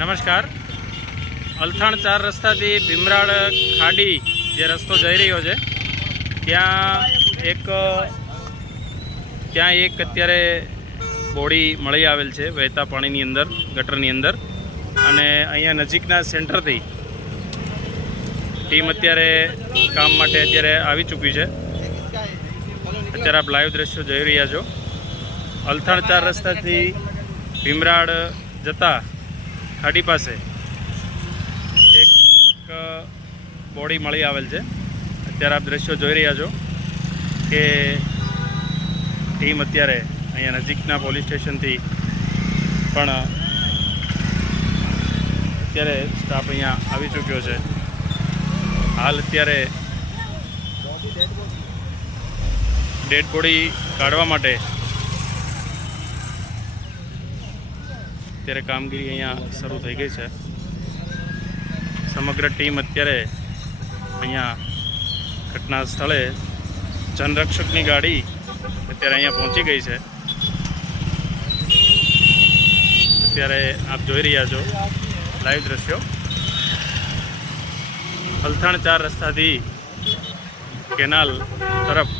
નમસ્કાર. અલથાણ 4 રસ્તાથી ભીમરાડ ખાડી જે રસ્તો જઈ રહ્યો છે ત્યાં એક અત્યારે બોડી મળી આવેલ છે વહેતા પાણીની અંદર, ગટરની અંદર. અને અહીંયા નજીકના સેન્ટરથી ટીમ અત્યારે કામ માટે અત્યારે આવી ચૂકી છે. અત્યારે આપ લાઈવ દ્રશ્યો જોઈ રહ્યા છો. અલથાણ 4 રસ્તાથી ભીમરાડ જતા ખાડી પાસે એક બોડી મળી આવેલ છે. અત્યારે આપ દ્રશ્યો જોઈ રહ્યા છો કે ટીમ અત્યારે અહીંયા નજીકના પોલીસ સ્ટેશનથી પણ અત્યારે સ્ટાફ અહીંયા આવી ચૂક્યો છે. હાલ અત્યારે ડેડ બોડી કાઢવા માટે અત્યારે કામગીરી અહીંયા શરૂ થઈ ગઈ છે. સમગ્ર ટીમ અત્યારે અહીંયા ઘટના સ્થળે જનરક્ષકની ગાડી અત્યારે અહીંયા પહોંચી ગઈ છે. અત્યારે આપ જોઈ રહ્યા છો લાઈવ દ્રશ્યો. અલથાણ 4 રસ્તાથી કેનાલ તરફ